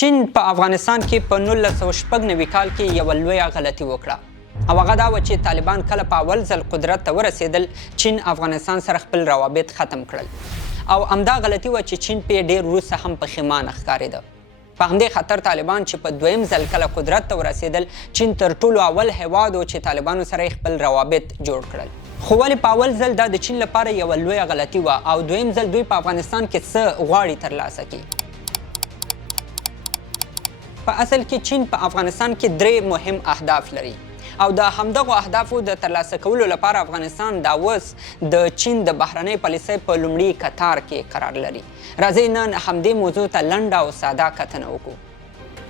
چین په افغانستان کې په 1996 کال کې یو لویه غلطي وکړه او هغه دا و چې طالبان کله په اول ځل قدرت ته ورسېدل چین افغانستان سره خپل روابط ختم کړل او همدا غلطي و چې چین په ډېر وروسته هم پښیمانه ښکارېده. په همدې خاطر طالبان چې په دویم ځل کله قدرت ته ورسېدل چین تر ټولو اول هیواد و چې طالبانو سره خپل روابط جوړ کړل. خو ولې په اول ځل دا د چین لپاره یو لویه غلطي وه او دویم ځل دوی په افغانستان کې څه غواړي ترلاسه کړي؟ په اصل کې چین په افغانستان کې درې مهم اهداف لري او د همدغو اهدافو د ترلاسه کولو لپاره افغانستان دا اوس د چین د بهرنۍ پالیسۍ په لومړي کتار کې قرار لري. راځئ نن همدې موضوع ته لنډه او ساده کتنه وکړو.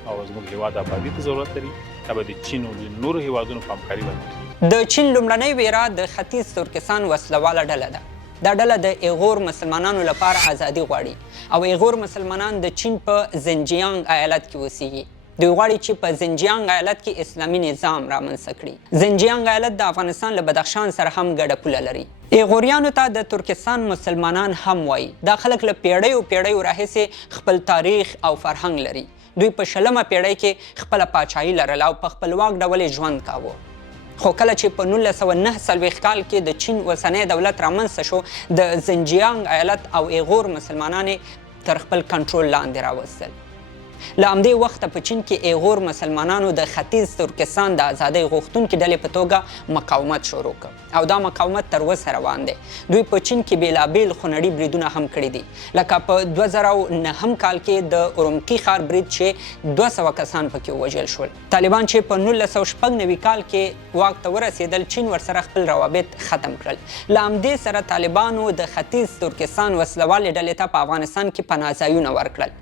او زموږ هېواد ابادي ته ضرورت لري دا به د چین او د نورو هېوادونو په همکاري باندې د چین لومړنۍ ویره د ختیځ ترکستان وسلواله ډله ده. دا ډله د ایغور مسلمانانو لپاره ازادي غواړي او ایغور مسلمانان د چین په زنجیانګ ایالت کې اوسیږي. دوی غواړي چې په زنجیانګ ایالت کې اسلامي نظام رامنځته کړي. زنجیانګ ایالت د افغانستان له بدخشان سره هم ګډه پوله لري. ایغوریانو ته د ترکستان مسلمانان هم وایي. دا خلک له پیړیو پیړیو راهیسې خپل تاریخ او فرهنګ لري. دوی په 20مه پیړۍ کې خپله پاچاهي لرله او په خپلواک ډول یې ژوند کاوه. خو کله چې په 1949 کال کې د چین اوسنی دولت رامنځته شو د زنجیانګ ایالت او ایغور مسلمانان تر خپل کنټرول لاندې راوستل. له همدې وخته په چین کې ایغور مسلمانانو د ختیځ ترکستان د ازادۍ غوښتونکي ډلې په توګه مقاومت شروع کړ او دا مقاومت تر اوسه روان دی. دوی په چین کې بیلابیل خونړي بریدونه هم کړي دي لکه په 2009 کال کې د اورمقي ښار برید چې 200 کسان پکې ووژل شول. طالبان چې په 1996 کال کې واک ته ورسېدل چین ورسره خپل روابط ختم کړل. له همدې سره طالبانو د ختیځ ترکستان وسلوالې ډلې ته په افغانستان کې پناه ځایونه ورکړل.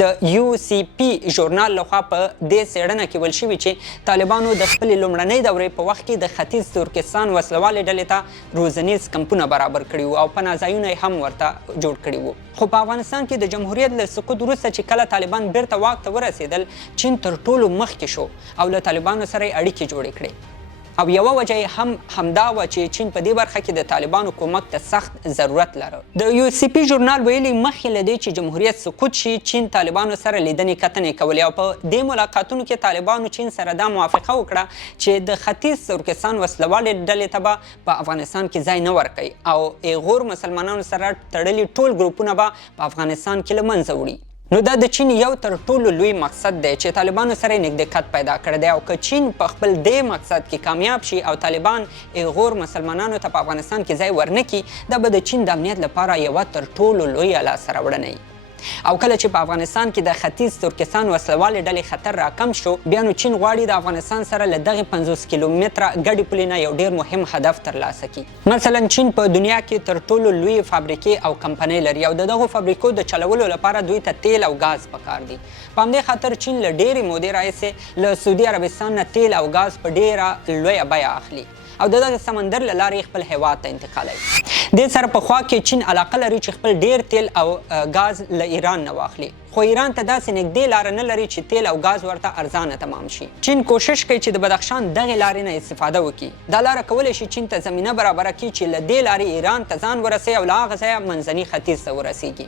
د UCP ژورنال لخوا په دې څېړنه کې ویل شوي چې طالبانو د خپلې لومړنۍ دورې په وخت کې د ختیځ ترکستان وسلوالې ډلې ته روزنیز کمپونه برابر کړي وو او پناه ځایونه یې هم ورته جوړ کړي وو. خو په افغانستان کې د جمهوریت له سقوط وروسته چې کله طالبان بیرته واک ته ورسېدل چین تر ټولو مخکې شو او له طالبانو سره یې اړیکې جوړې کړې او یوه وجه یې هم همدا وه چې چین په دې برخه کې د طالبانو کومک ته سخت ضرورت لره. د UCP ژورنال ویلي مخکې له دې چې جمهوریت سقوط شي چین طالبانو سره لیدنې کتنې کولې او په دې ملاقاتونو کې طالبانو چین سره دا موافقه وکړه چې د ختیځ ترکستان وسلوالې ډلې ته به په افغانستان کې ځای نه ورکوي او ایغور مسلمانانو سره تړلي ټول ګروپونه به په افغانستان کې له منځه وړي. نو دا د چین یو تر ټولو لوی مقصد دی چې طالبانو سره یې نږدېکت پیدا کړی دی او که چین په خپل دې مقصد کې کامیاب شي او طالبان ایغور مسلمانانو ته په افغانستان کې ځای ورنکړي دا به د چین د امنیت لپاره یوه تر ټولو لویه لاسته راوړنه وي. او کله چې په افغانستان کې د ختیځ ترکستان وسلوالې ډلې خطر راکم شو بیا نو چین غواړي د افغانستان سره له دغې 50 کیلومتره ګډې پولې نه یو ډېر مهم هدف ترلاسه کړي. مثلا چین په دنیا کې تر ټولو لویې فابریکې او کمپنۍ لري او د دغو فابریکو د چلولو لپاره دوی ته تیل او ګاز پکار دي. په همدې خاطر چین له ډېرې مودې راهیسې له سعودي عربستان نه تیل او ګاز په ډېره لویه بیه اخلي او دغه سمندر له لارې خپل هیواد ته انتقالوي. دې سره پخوا کې چین علاقه لري چې خپل ډیر تیل او ګاز له ایران نه واخلي خو ایران ته داسې نږدې لاره نه لري چې تیل او ګاز ورته ارزانه تمام شي. چین کوشش کوي چې د بدخشان دغې لارې نه استفاده وکړي. دا لاره کولی شي چین ته زمینه برابره کړي چې له دې لارې ایران ته ځان ورسوي او له هغه ځایه منځني ختیځ ته ورسیږي.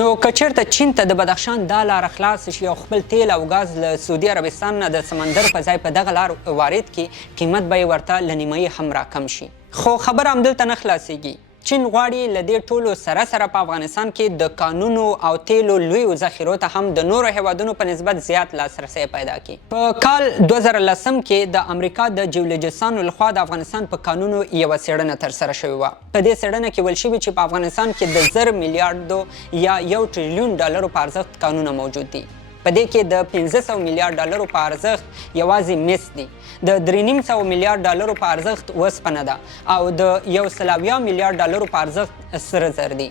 نو که چېرته چین ته د بدخشان دا لاره خلاص شي او خپل تیل او ګاز له سعودي عربستان نه د سمندر په ځای په دغه لار وارد کړي قیمت به یې ورته له نیمایي هم راکم شي. خو خبره همدلته نه خلاصیږي. چین غواړي له دې ټولو سره سره په افغانستان کې د کانونو او تیلو لویو ذخیرو ته هم د نورو هیوادونو په نسبت زیات لاسرسی پیدا کړي. په کال 2010 کې د امریکا د جیولوجستانو لخوا د افغانستان په کانونو یوه څېړنه ترسره شوې وه. په دې څېړنه کې ویل شوي چې په افغانستان کې د 1000 میلیارډو یا 1 ټریلیون ډالرو په ارزښت کانونه موجود دي. په دې کې د 500 میلیارډ ډالرو په ارزښت یوازې مس دي، د 350 میلیارډ ډالرو په ارزښت وسپنه ده او د 120 میلیارډ ډالرو په ارزښت سره زر دي.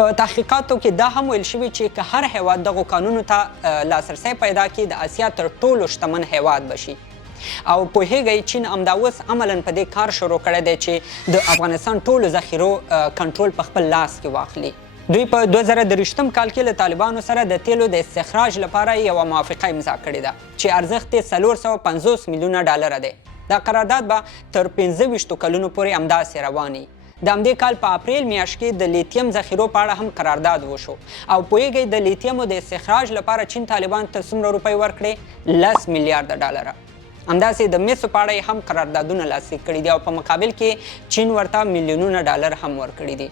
په تحقیقاتو کې دا هم ویل شوي چې که هر هیواد دغو کانونو ته لاسرسی پیدا کړي د اسیا تر ټولو شتمن هیواد بشي. او پوهیږئ چین همدا اوس عملاً په دې کار شروع کړی دی چې د افغانستان ټولو ذخیرو کنټرول په خپل لاس کې واخلي. دوی په 2023 کال کې له طالبانو سره د تیلو د استخراج لپاره یوه موافقه امضا کړې ده چې ارزښت یې 450 میلیونه ډالره دی. دا قرارداد به تر 25 کلونو پورې همداسې رواني. د همدې کال په اپریل میاشت کې د لیتیم ذخیرو په اړه هم قرارداد وشو او پوهیږئ د لیتیمو د استخراج لپاره چین طالبان ته څومره روپۍ ورکړې 10 میلیارډ ډالره. همداسې د مسو په اړه هم قراردادونه لاسلیک کړي دي او په مقابل کې چین ورته میلیونونه ډالر هم ورکړي دي.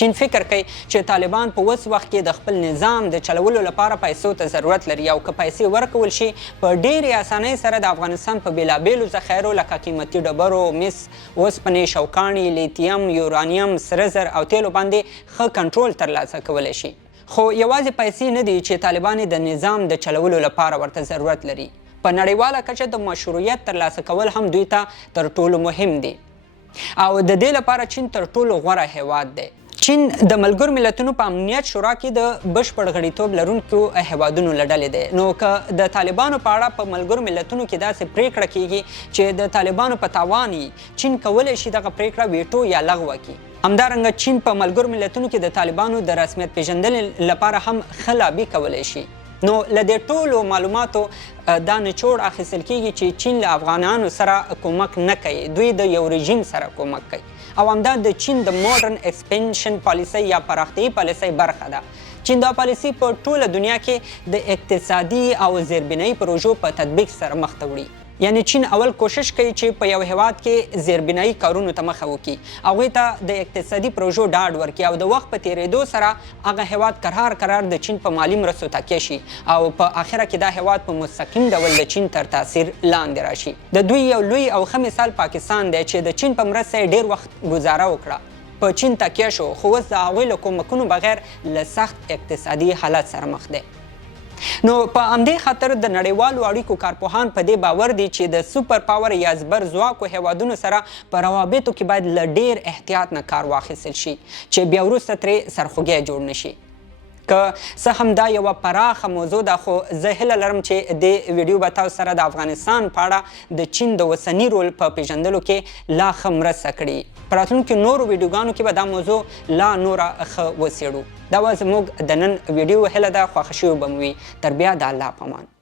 چین فکر کوي چې طالبان په اوس وخت کې د خپل نظام د چلولو لپاره پیسو ته ضرورت لري او که پیسې ورکول شي په ډېرې اسانۍ سره د افغانستان په بېلابېلو ذخایرو لکه قیمتي ډبرو، مس، اوسپنې، شوکاڼي، لیتیم، یورانیم، سره زر او تیلو باندې ښه کنټرول ترلاسه کولی شي. خو یوازې پیسې نه دي چې طالبان د نظام د چلولو لپاره ورته ضرورت لري. په نړیواله کچه د مشروعیت ترلاسه کول هم دوی ته تر ټولو مهم دي او د دې لپاره چین تر ټولو غوره هیواد دی. چین د ملګرو ملتونو په امنیت شورا کې د بشپړ غړیتوب لرونکو هیوادونو له ډلې دی. نو که د طالبانو په اړه په ملګرو ملتونو کې داسې پریکړه کیږي چې د طالبانو په تاوان وي، چین کولی شي دغه پریکړه ویټو یا لغوه کړي. همدارنګه چین په ملګرو ملتونو کې د طالبانو د رسمیت پیژندنې لپاره هم ښه لابي کولی شي. نو له دې ټولو معلوماتو دا نچوړ اخیستل کیږي چې چین له افغانانو سره کومک نه کوي، دوی د یو رژیم سره کومک کوي او همدا د چین د ماډرن ایکسپینشن پالیسۍ یا پراختیایي پالیسۍ برخه ده. چین دا پالیسي په ټوله دنیا کې د اقتصادي او زیربنایي پروژو په تطبیق سره مخ ته وړي. یعنی چین اول کوشش کوي چې په یو هیواد کې زیربنایي کارونو ته مخه وکړي، هغوی ته د اقتصادي پروژو ډاډ ورکړي او د وخت په تیریدو سره هغه هیواد قرار د چین په مالي مرستو تکیه شي او په آخره کې دا هیواد په مستقیم ډول د چین تر تاثیر لاندې راشي. د دوی یو لوی او ښه مثال پاکستان دی چې د چین په مرسته یې ډیر وخت گزاره وکړه، په چین تکیه شو، خو اوس د هغوی له کومکونو بغیر له سخت اقتصادي حالت سره مخ دی. نو په همدې خاطر د نړیوالو اړیکو کارپوهان په دې باور دي چې د سوپر پاور یا زبر ځواکو هیوادونو سره په روابطو کې باید له ډیر احتیاط نه کار واخیستل شي چې بیا وروسته ترې سرخوږی جوړ نشي. که څه هم دا یوه پراخه موضوع ده، خو زه هیله لرم چې دې ویډیو به تاسو سره د افغانستان په اړه د چین د اوسني رول په پیژندلو کې لا ښه مرسته کړي. په راتلونکو نورو ویډیوګانو کې به دا موضوع لا نوره ښه وڅېړو. دا وه زموږ د نن ویډیو هیله ده، خوښه شوې به مو وي. تر بیا د الله په امان.